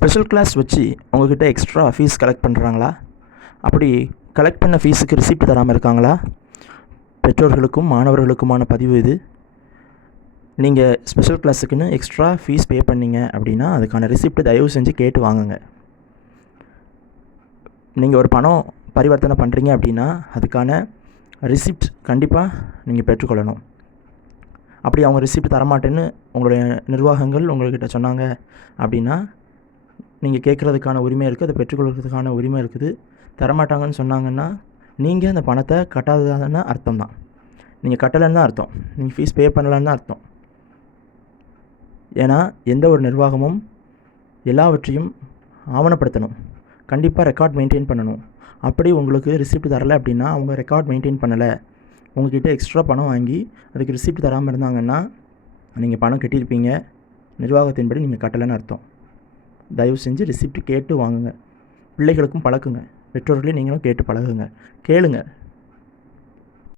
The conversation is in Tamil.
ஸ்பெஷல் கிளாஸ் வச்சு உங்கள்கிட்ட எக்ஸ்ட்ரா ஃபீஸ் கலெக்ட் பண்ணுறாங்களா? அப்படி கலெக்ட் பண்ண ஃபீஸுக்கு ரிசிப்ட் தராமல் இருக்காங்களா? பெற்றோர்களுக்கும் மாணவர்களுக்குமான பதிவு இது. நீங்கள் ஸ்பெஷல் கிளாஸுக்குன்னு எக்ஸ்ட்ரா ஃபீஸ் பே பண்ணிங்க அப்படின்னா அதுக்கான ரிசிப்ட் தயவு செஞ்சு கேட்டு வாங்குங்க. நீங்கள் ஒரு பணம் பரிவர்த்தனை பண்ணுறீங்க அப்படின்னா அதுக்கான ரிசிப்ட் கண்டிப்பாக நீங்கள் பெற்றுக்கொள்ளணும். அப்படி அவங்க ரிசிப்ட் தரமாட்டேன்னு உங்களுடைய நிர்வாகங்கள் உங்கள்கிட்ட சொன்னாங்க அப்படின்னா நீங்கள் கேட்குறதுக்கான உரிமை இருக்குது, அதை பெற்றுக்கொள்கிறதுக்கான உரிமை இருக்குது. தரமாட்டாங்கன்னு சொன்னாங்கன்னா நீங்கள் அந்த பணத்தை கட்டாததான அர்த்தம் தான். நீங்கள் கட்டலைன்னு தான் அர்த்தம், நீங்கள் ஃபீஸ் பே பண்ணலன்னு தான் அர்த்தம். ஏன்னா எந்த ஒரு நிர்வாகமும் எல்லாவற்றையும் ஆவணப்படுத்தணும், கண்டிப்பாக ரெக்கார்ட் மெயின்டைன் பண்ணணும். அப்படி உங்களுக்கு ரிசிப்ட் தரலை அப்படின்னா அவங்க ரெக்கார்ட் மெயின்டைன் பண்ணலை, உங்கள்கிட்ட எக்ஸ்ட்ரா பணம் வாங்கி அதுக்கு ரிசிப்ட் தராமல் இருந்தாங்கன்னா நீங்கள் பணம் கட்டியிருப்பீங்க, நிர்வாகத்தின்படி நீங்கள் கட்டலைன்னு அர்த்தம். தயவு செஞ்சு ரிசிப்ட் கேட்டு வாங்குங்க. பிள்ளைகளுக்கும் பழக்குங்க, பெற்றோர்களே நீங்களும் கேட்டு பழகுங்க, கேளுங்க.